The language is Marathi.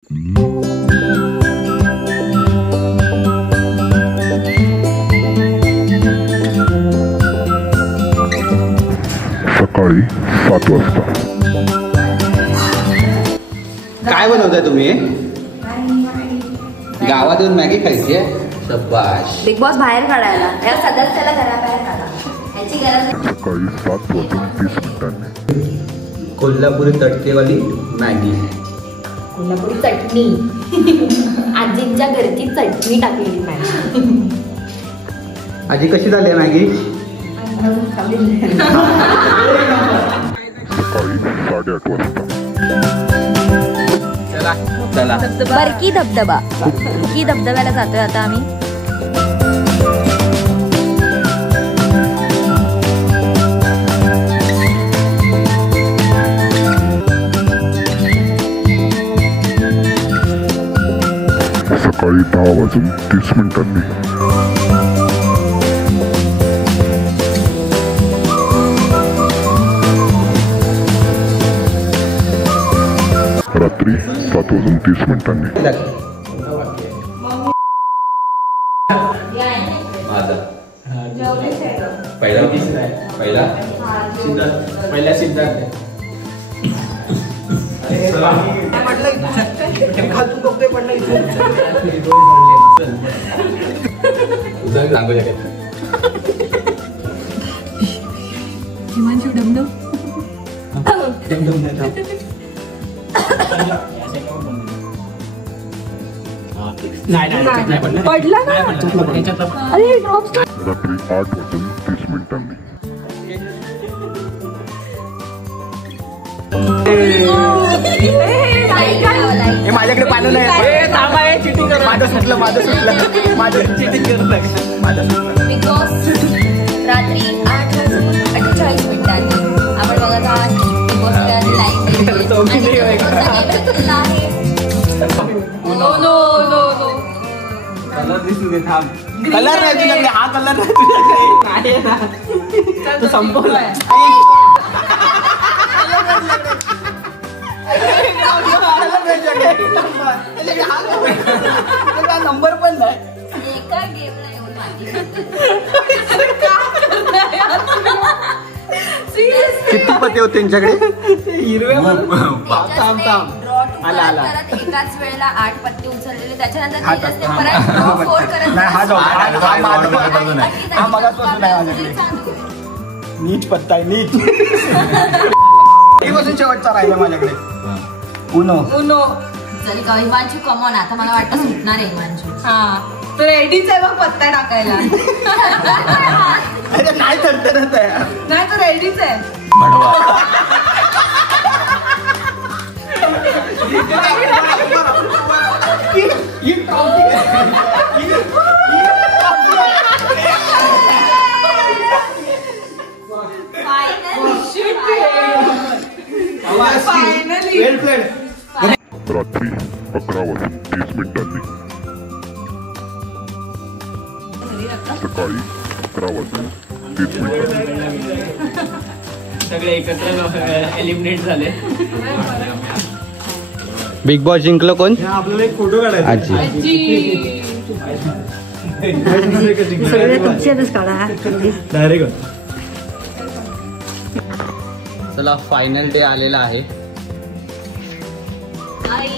सकाळी 7 वाजता. काय बनवताय तुम्ही? गावातून मॅगी खायची आहे. शब्बाश. बिग बॉस बाहेर काढायला या सदस्याला घराबाहेर काढा. याची गरज. सकाळी 7:30 कोल्हापुरी तडकेवाली मॅगी. कोल्हापुरी चटणी. आजींच्या घरची चटणी टाकलेली मॅगी. आजी कशी झाली मॅगी? सकाळी 8:30 वाजता. चला चला. बरकी धबधबा. बरकी धबधब्याला जातोय आता आम्ही. सकाळी 10:30 रात्री 7:30 पहिला सिद्धार्थ. पडला ना. अरे रात्री 8:30 माझ्याकडे पाहिलं नाही. माझं सुटलं चिटिंग करलं. बिग बॉस रात्री 8:48 आपण बघत आहात. बिग बॉस कलर नाही तुझ्याकडे. हा कलर नाही तुझ्याकडे. तू संपवला. नंबर पण नाही. एका गेमला येऊन किती पते होते त्यांच्याकडे? हिरवे. एकाच वेळेला 8 पत्ते उचललेले. त्याच्यानंतर नीट पत्ता आहे. नीट पासून शेवटचा राहिला माझ्याकडे. उनो जरी हिमांशू कमॉन. आता मला वाटतं सुटणार आहे हिमांशू. हा तो रेडीच आहे मग पत्ता टाकायला. नाही थरथरत आहे. नाही तो रेडीच आहे. रात्री 11:30 सकाळी 11:30 सगळे एकत्र एलिमिनेट झाले. बिग बॉस जिंकलं कोण? आपल्याला एक फोटो काढायचा. आजी. डायरेक्ट. चला फायनल डे आलेला आहे. आई